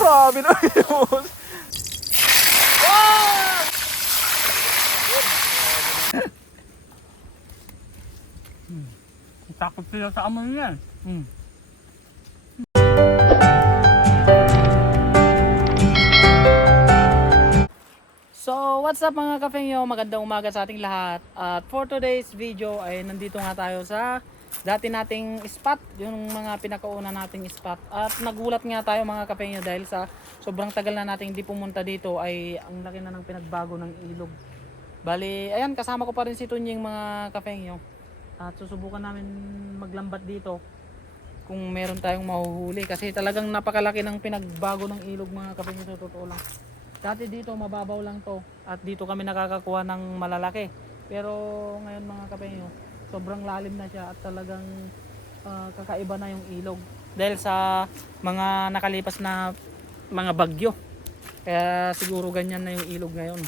Grabe na yun. Takot sila sa amoy yan. Hmm. So, what's up mga kapengyo? Magandang umaga sa ating lahat. At for today's video ay nandito nga tayo sa dati nating spot, yung mga pinakauna nating spot. At nagulat nga tayo mga kapengyo dahil sa sobrang tagal na nating hindi pumunta dito ay ang laki na ng pinagbago ng ilog. Bali, ayan kasama ko pa rin si Tunying mga kapengyo. At susubukan namin maglambat dito kung meron tayong mahuhuli kasi talagang napakalaki ng pinagbago ng ilog mga kapengyo sa totoo lang. Dati dito mababaw lang to at dito kami nakakakuha ng malalaki. Pero ngayon mga kapengyo, sobrang lalim na siya at talagang ah, kakaiba na yung ilog dahil sa mga nakalipas na mga bagyo. Kaya siguro ganyan na yung ilog ngayon.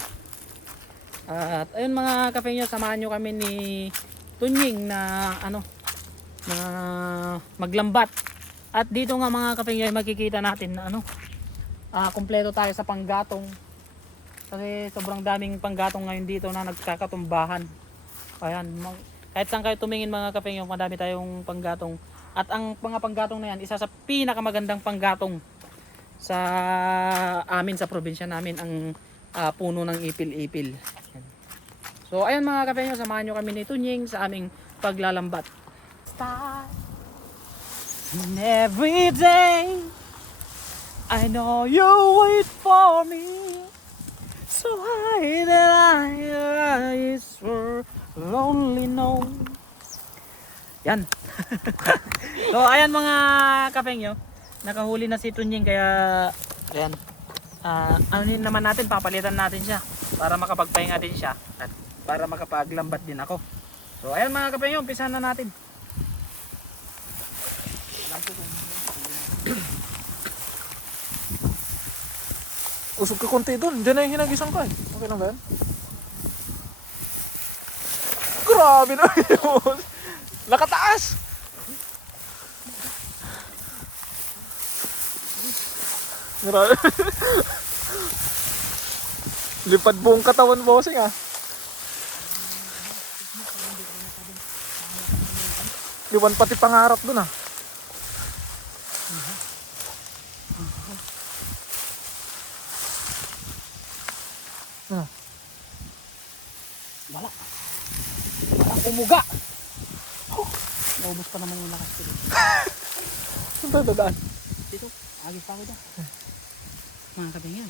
At ayun mga kapengyo, samahan nyo kami ni Tunying na ano na maglambat. At dito nga mga kapengyo makikita natin na ano ah kumpleto tayo sa panggatong. Kasi sobrang daming panggatong ngayon dito na nagkakatumbahan. Ayan, kahit saan kayo tumingin mga kapengyo, madami tayong panggatong. At ang mga panggatong na yan, isa sa pinakamagandang panggatong sa amin sa probinsya namin ang ah, puno ng ipil-ipil. Ayan. So ayun mga kapengyo, samahan nyo kami ni Tunying sa aming paglalambat. Start. Every day I know you wait for me So high that I eyes were lonely no Yan So ayan mga kapengyo Nakahuli na si Tunying kaya Ayan Ah, ano naman natin, papalitan natin siya para makapagpahinga din siya at para makapaglambat din ako. So ayan mga kapengyo, umpisahan na natin. Usog ka konti doon. Diyan na yung hinagisang ka eh. Okay lang ba yan? Grabe na yun. Nakataas. Grabe. Lipad buong katawan bossing ah. Liwan pati pangarap dun. Ah. Wala. Walang umuga. Oh, naubos pa naman yung lakas ko dito. Saan tayo dadaan? Dito, agis pa ako dyan. Mga kapingin,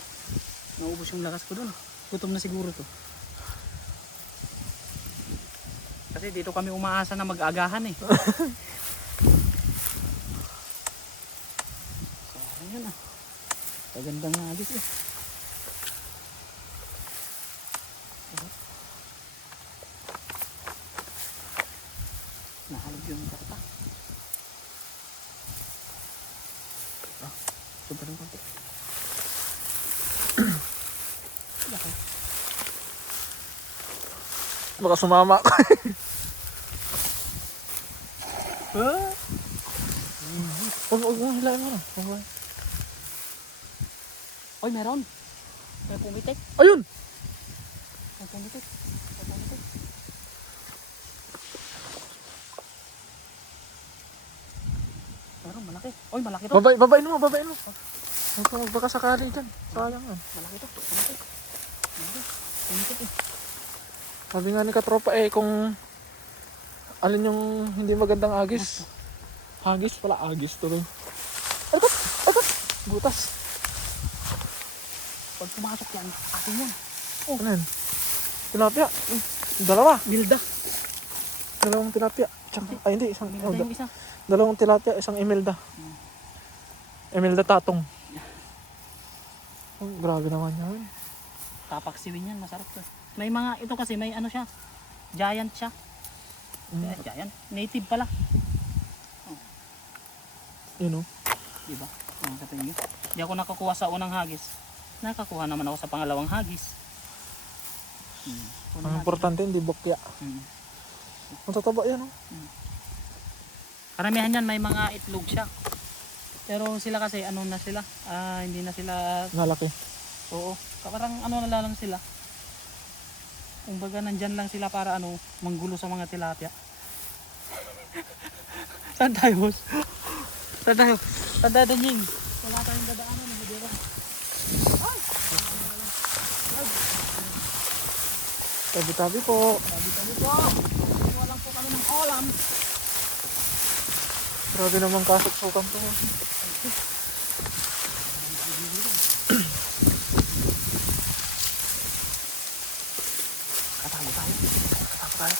naubos yung lakas ko dun. Gutom na siguro to. Kasi dito kami umaasa na mag-agahan eh. Sayang yun ah. Kaganda nga agis eh. Nahalog yung karta. Ah, sobrang konti. Laki. Baka sumama ako. Ah! Huwag, huwag mo, hilahin mo na. Huwag mo. Oy, meron. May pumitik. Ayun! May pumitik. Meron, malaki. To. Babay, babain mo, babain mo. Huwag ka magbaka sakali dyan. Sayang yan. Malaki to. Pumitik. Pumitik eh. Sabi nga ni katropa eh, kung alin yung hindi magandang agis. Hagis pala, agis tuloy. Ito, ito, butas. Pag pumasok yan, atin yan. Ano yan? Tilapia. Dalawa. Milda. Dalawang tilapia. Tsaka, ay hindi, isang, oh, isa. dalawang tilapia, isang Imelda. Imelda tatong. Oh, grabe naman yan. Tapaksiwin yan, masarap to. May mga, ito kasi may ano siya. Giant siya. Mm. Eh, giant. Native pala. Yun oh. Di ba? Ang kapatid niyo. Di ako nakakuha sa unang hagis. Nakakuha naman ako sa pangalawang hagis. Hmm. Unang Ang hagis. importante, hindi bokya. Hmm. Ang tataba yan oh. Karamihan yan may mga itlog siya. Pero sila kasi ano na sila, ah, hindi na sila, Nalaki. oo, parang ano na lang sila. Kumbaga nandyan lang sila para ano, manggulo sa mga tilapia. Saan tayo, boss? Saan tayo? Saan tayo, Danying? Wala tayong dadaanan, hindi ba? Tabi-tabi po. Sabi-sabi po, walang po kami ng olam. Grabe naman kasuksukan to. Katago tayo. Katawa tayo.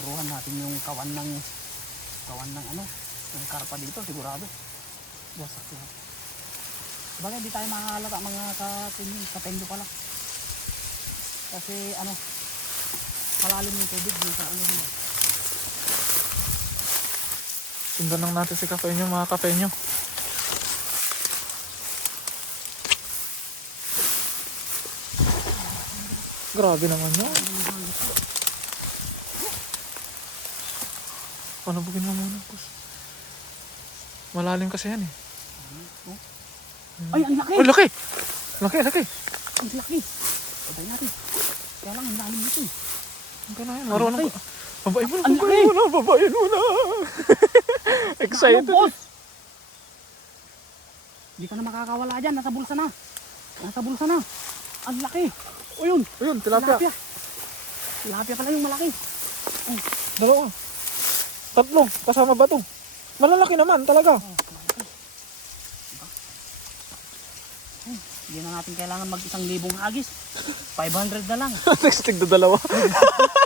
Napuruhan natin yung kawan ng kawan ng ano, ng karpa dito sigurado. Wasak lahat. Bagay hindi tayo makahalata mga katingin, katenggo pala. Kasi ano, malalim yung tubig dito sa ano nila. Sundan lang natin si Kafenyo, mga Kafenyo. Grabe naman yun. Panabugin mo muna, boss. Malalim kasi yan eh. Ay, ang laki! Oh, laki! Laki, laki! Ang laki! Sabay natin. Kaya lang, ang lalim nito eh. Ang ka na yun. Marunong laki. ka. Babae mo na, Ang babae mo na, babae mo na. Excited. Ano? Hindi ka na makakawala dyan. Nasa bulsa na. Nasa bulsa na. Ang laki. O yun. Ayun, tilapia. Tilapia. Tilapia pala yung malaki. Dalawa. Tatlo. Kasama ba to? Malalaki naman talaga. Hindi na natin kailangan mag isang libong hagis. 500 na lang. Next, tigda dalawa.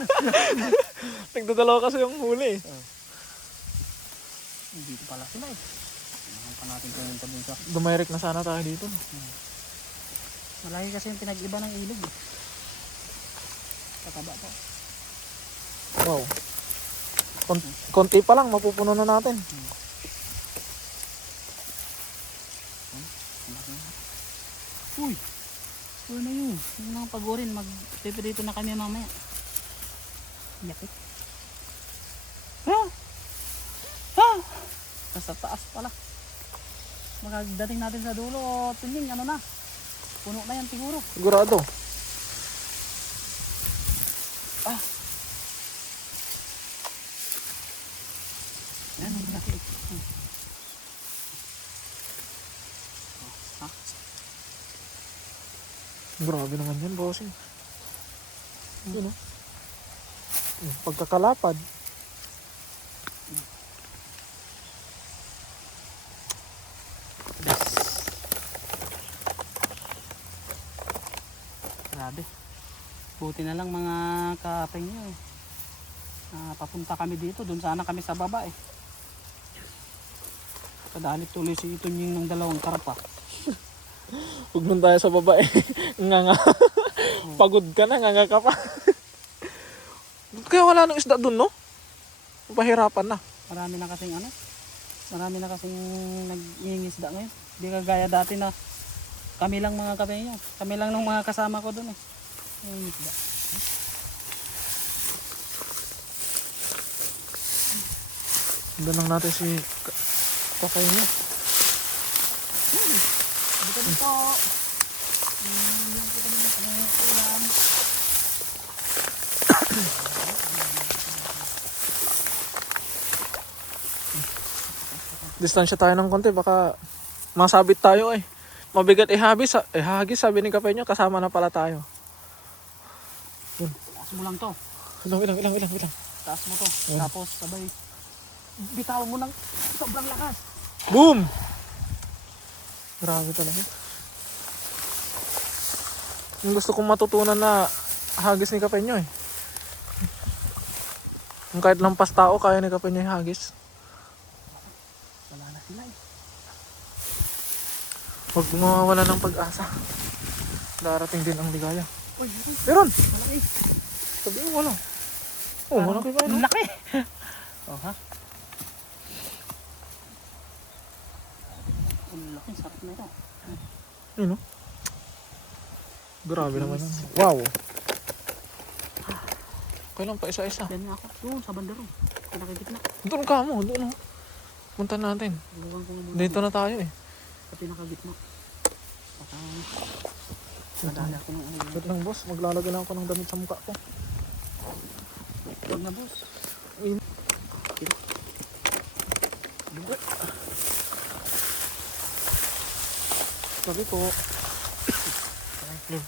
tigda dalawa kasi yung huli. Dito pala sila eh. Kailangan pa natin kung sa bulsa. Dumirect na sana tayo dito. Malaki kasi yung pinag-iba ng ilog. eh. Pa. Wow. Kon- konti pa lang, mapupuno na natin. Uy! Uy na yun. Yung mga pagorin, mag-tipi dito na kami mamaya. Yakit. Ha? Ha? Nasa taas pala. Magdating natin sa dulo, tingin, ano na. Puno na yan siguro. Sigurado. Yan, ang laki. Hmm. Ha? Grabe naman yan, bossing. Yun oh. Pagkakalapad. Grabe. Buti na lang mga kapeng nyo. Ah, papunta kami dito, dun sana kami sa baba eh. Kadali tuloy si Itunying ng dalawang karpa. Huwag nun tayo sa babae. nga nga. Pagod ka na, nga nga ka pa. Kaya wala nang isda dun, no? Pahirapan na. Marami na kasing ano, marami na kasing nag-iingisda ngayon. Hindi kagaya dati na kami lang mga kapeng nyo. Kami lang ng mga kasama ko dun eh. Nangingisda. Sundan lang natin si Ka- Kafenyo. Dito dito. Hmm, yan po kami ng ulam. distansya tayo ng konti baka masabit tayo eh. Mabigat ihagis, eh hagis sabi ni Kapenyo kasama na pala tayo. Taas mo lang to. Ilang ilang ilang ilang ilang. Taas mo to. Tapos sabay bitawan mo ng sobrang lakas. Boom! Grabe talaga. Yung gusto kong matutunan na hagis ni Kapenyo eh. Yung kahit lampas tao kaya ni Kapenyo hagis. Wala na sila eh. Huwag mawawala ng pag-asa. Darating din ang ligaya. Uy, Meron! malaki. Sabi mo wala. Oh, malaki ba Ang yun? laki. oh ha? Ang laki, sarap na ito. Yun oh. Grabe naman yun. Wow! Kailan pa isa-isa? Yan nga ako. Doon, sa bandero. pinakagitna. Doon ka mo, doon. oh. Punta natin. Ko muna. Dito na tayo eh. Sa pinakagitna. Baka... Nadala ko ng ano. Wait lang boss, maglalagay lang ako ng damit sa mukha ko. Huwag na boss. Sabi ko. Yun.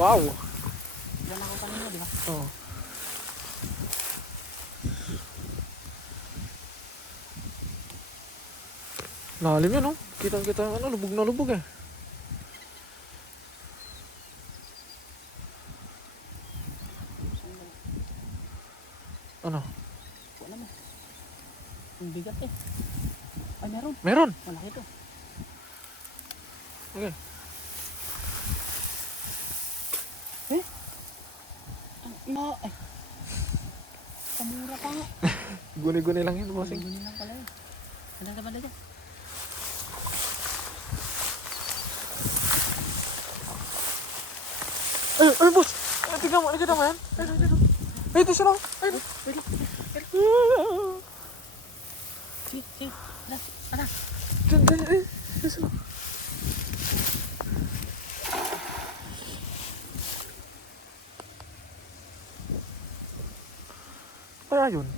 Wow! Yan ako kanina, di ba? Oh. Lalim yan, oh. Kitang-kita yung ano, lubog na lubog eh. Ano? Wala mo. Ang bigat eh. Ay, meron. Meron! Malaki to. Okay. Eh? Ang ina. Ay. Kamura pa nga. Guni-guni lang yun, bossing. Ganun lang pala eh. Wala ka pala dyan. Ay, ay, boss! Ay, tignan mo, nakita mo yan? Ay, ay, ay, ay, ito siya lang! Ay, ay. Lang. Kaya yun.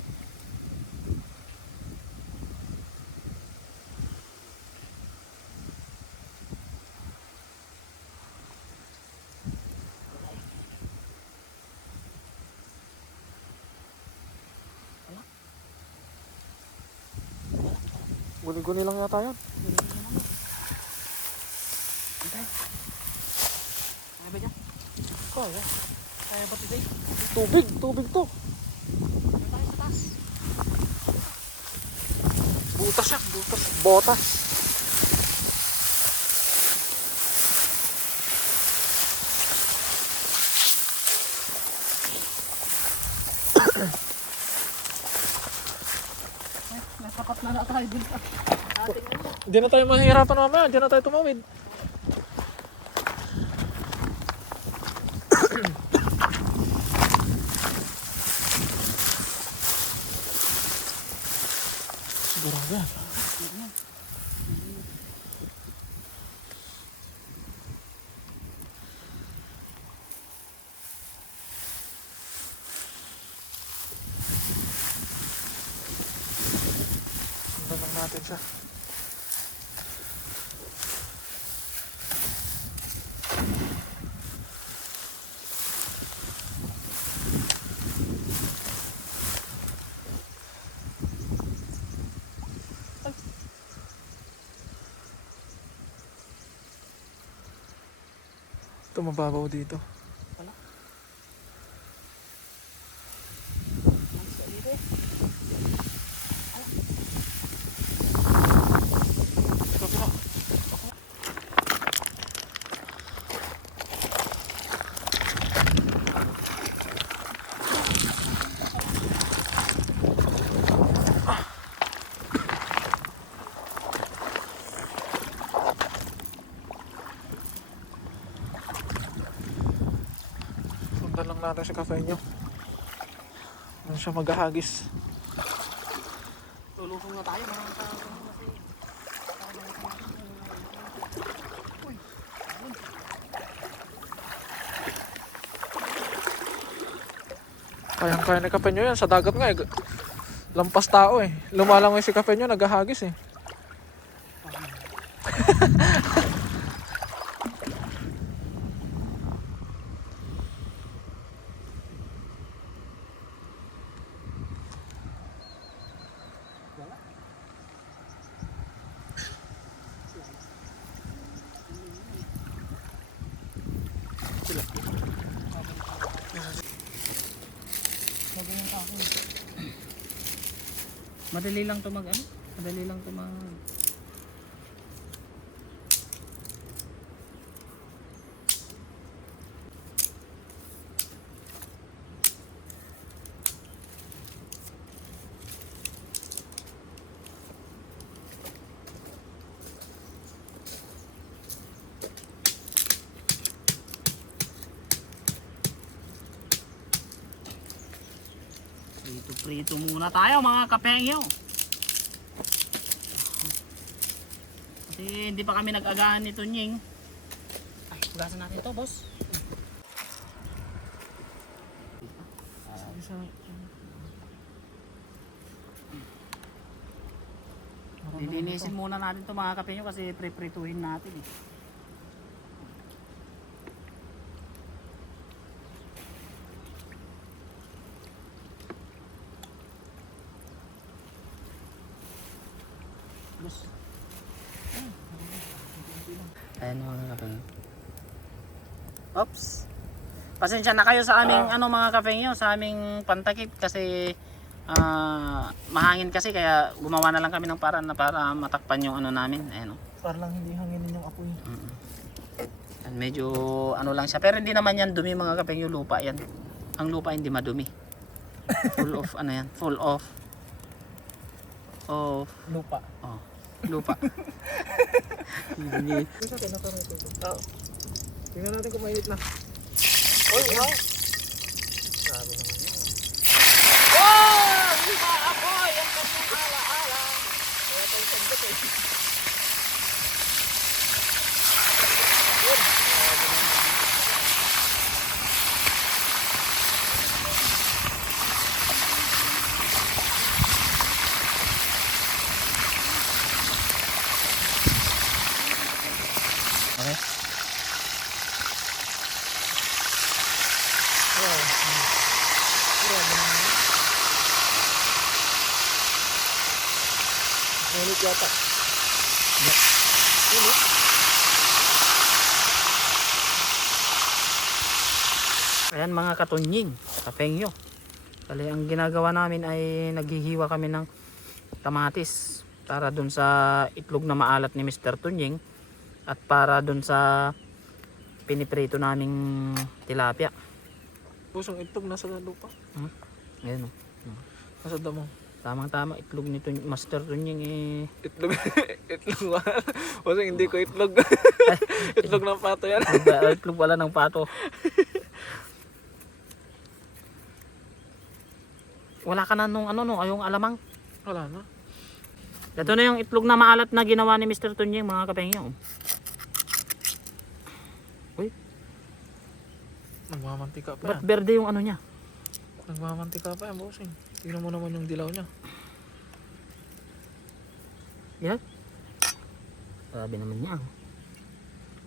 Guni-guni lang yata. Antay. Kaya ba dyan? Tubig, tubig to. Butas yan, butas. Botas. Ay, nakapat na na tayo dun sa ating ano. Hindi na tayo mahihirapan mamaya. Diyan na tayo tumawid. Sigurado yan. Sundan lang natin siya. Ito mababaw dito. Ang salire. Ito pa. Lang natin sa cafe nyo. Ano siya maghahagis. Lulusong na tayo mga ka... Kayang kaya ni kape nyo yan. Sa dagat nga eh. Lampas tao eh. Lumalangoy si kape nyo, naghahagis eh. Madali lang to mag ano? Madali lang to mag... Prito-prito muna tayo mga kapengyo. Kasi hindi pa kami nag-agahan nito nying. Ay, hugasan natin to boss. Lilinisin muna natin to mga kapengyo kasi pre-prituhin natin eh. Boss. Ayan mga kapengyo. Oops. Pasensya na kayo sa aming ano mga kapengyo, sa aming pantakip kasi ah, mahangin kasi kaya gumawa na lang kami ng paraan na para matakpan yung ano namin. Ayan oh. Para lang hindi hanginin yung apoy. Mm. Yan, medyo ano lang siya. Pero hindi naman yan dumi mga kapeng yung lupa yan. Ang lupa hindi madumi. Full of ano yan? Full of of Lupa. oh, lupa. Hindi. Oo. Tingnan natin kung mainit na. Oy, wow! Grabe naman yan. Wow! Lupa apoy! Ang kanyang ala-ala! Kaya tayo sandot eh. Mainit yata. Mainit? Ayan mga katunying, kapengyo. Kali ang ginagawa namin ay naghihiwa kami ng kamatis para dun sa itlog na maalat ni Mr. Tunying at para dun sa piniprito naming tilapia. Pusong itlog nasa lupa. Ayan o. Nasa damo. Tamang tama itlog ni Tuny- Master Tunying eh. Itlog. itlog ba? Pusong hindi ko itlog. itlog ng pato yan. Itlog wala ng pato. Wala ka na nung ano no, yung alamang. Wala na. Ito na yung itlog na maalat na ginawa ni Mr. Tunying mga kapengyo. Nagmamantika pa Ba't yan. berde yung ano niya? Nagmamantika pa yan, bossing. Tingnan mo naman yung dilaw niya. Yan. Sabi naman niya.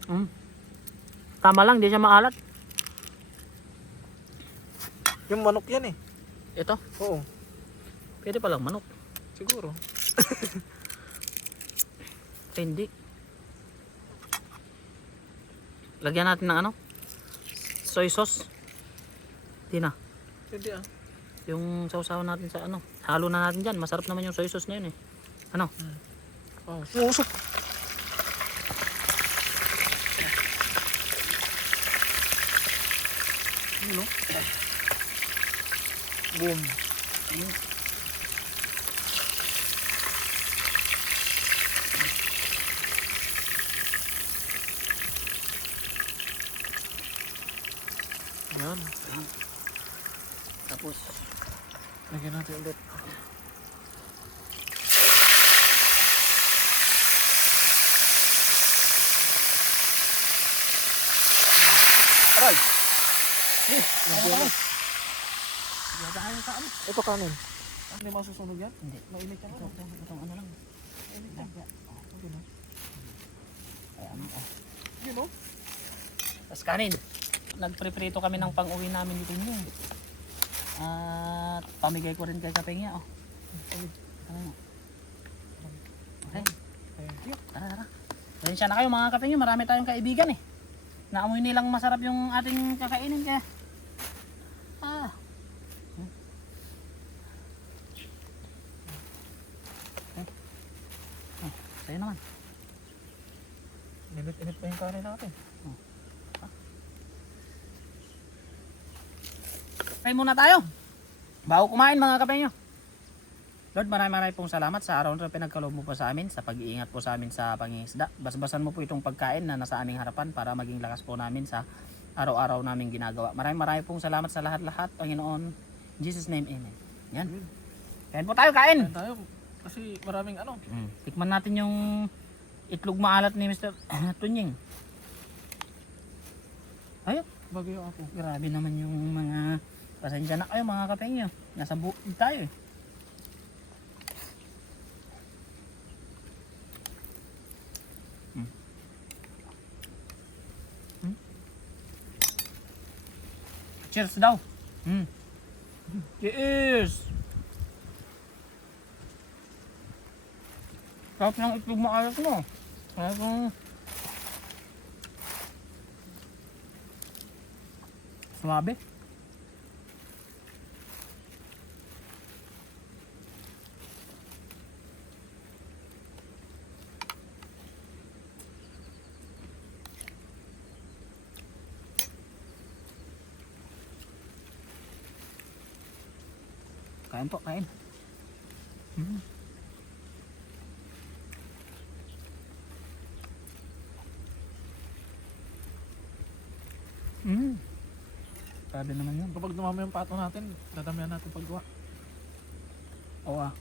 Mm. Tama lang, di siya maalat. Yung manok yan eh. Ito, Oo, pwede palang manok. siguro. Eh, hindi. Lagyan natin ng ano? Soy sauce. Di na. Pwede ah. Yung sausawan natin sa ano. Halo na natin dyan. Masarap naman yung soy sauce na yun eh. Ano? Oh, susok. Ano? Boom. Yan. Natin ulit. Aray! Eh, lagyan na. Dadahan sa ano? Ito kanin. Hindi masusunog yan? Hindi. Mainit yan. Ito, ito, ito, ano lang. Ay, ano, oh. Yun o. Tapos kanin. Nagpreprito kami ng pang-uwi namin dito nyo. At pamigay ko rin kay Kapengya. Oh. Ano mo? Okay. Tara, tara. Pasensya na kayo mga kapengyo. Marami tayong kaibigan eh. Naamoy nilang masarap yung ating kakainin kaya. Ah. Hmm. Eh. Oh, sa'yo naman. Init-init pa yung kanin natin. Kain muna tayo. Bago kumain mga kapengyo. Lord, maraming maraming pong salamat sa araw na pinagkaloob mo po sa amin, sa pag-iingat po sa amin sa pangingisda. Basbasan mo po itong pagkain na nasa aming harapan para maging lakas po namin sa araw-araw namin ginagawa. Maraming maraming pong salamat sa lahat-lahat, Panginoon. In Jesus name, Amen. Yan. Kain po tayo, kain. Kain tayo. Kasi maraming ano. Mm. Tikman natin yung itlog maalat ni Mr. Tunying. Ayun. Bagay ako. Grabe naman yung mga pasensya na kayo mga kapengyo. Nasa bukid tayo eh. Hmm. Hmm. Cheers daw. Hmm. Cheers! Sarap ng itlog maalat mo. Kaya kung Sumabe. Kain po, kain. Mm. Mm. Sabi naman yun. Kapag dumami yung pato natin, dadamihan natin paggawa. Oo ah.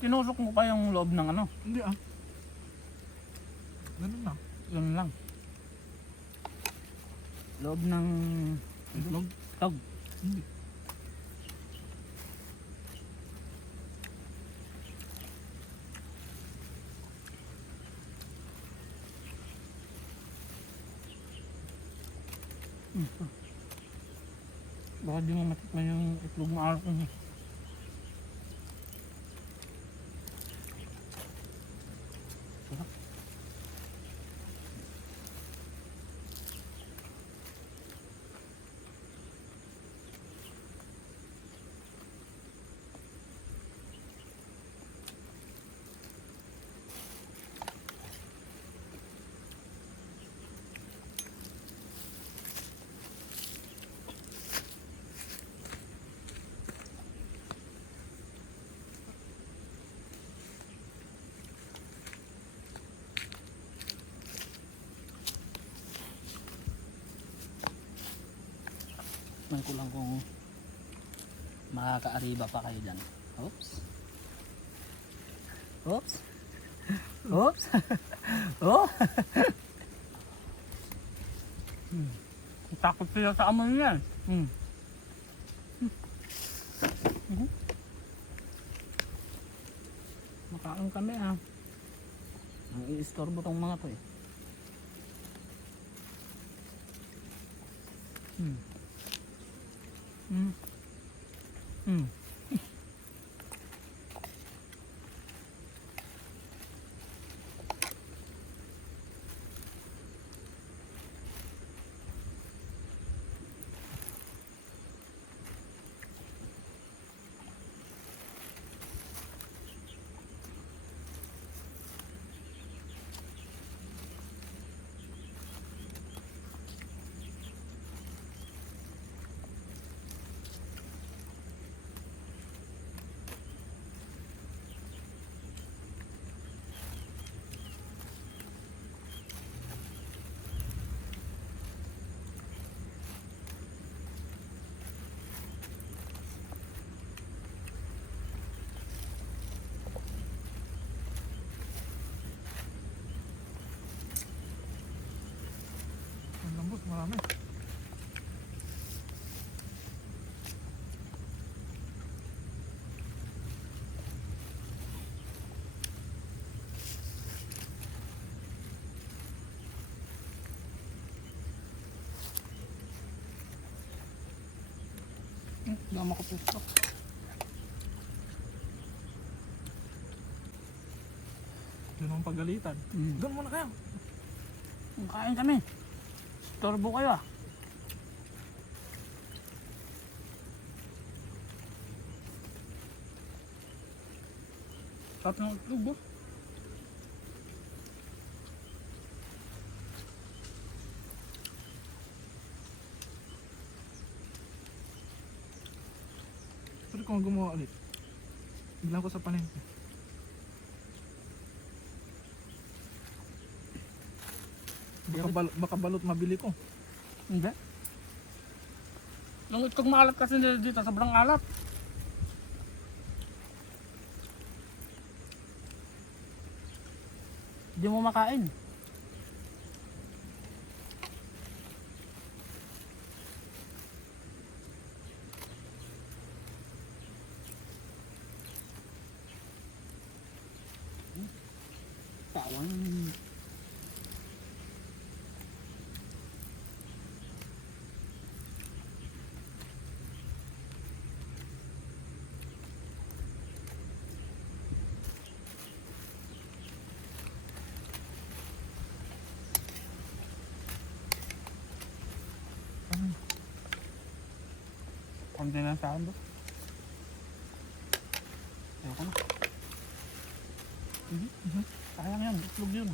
Tinusok mo pa yung loob ng ano? Hindi ah. Ganun lang. Yun lang. Loob ng Itlog. tog. Hindi. Baka di mo matikman yung itlog na alak mo. May ko lang kung makakaariba pa kayo dyan. Oops. Oops. Oops. oh. hmm. Takot sila sa amoy niyan. Hmm. Mhm. Makain kami ah. Ang i-istorbo tong mga to eh. Hmm. Hmm. Hmm. Marami. Hmm. Dama ko pusto. Doon ang pagalitan. Hmm. Doon muna kayo. Kain kami. Turbo kayo ah. Sarap ng itlog oh. Pwede kong gumawa ulit. Bilang ko sa palengke. Baka, bal- baka balot mabili ko. Hindi. Yung itlog maalat kasi dito, sobrang alat. Hindi mo makain. Konti na sa akin, bro. Ayoko na. Sayang yan, itlog yun.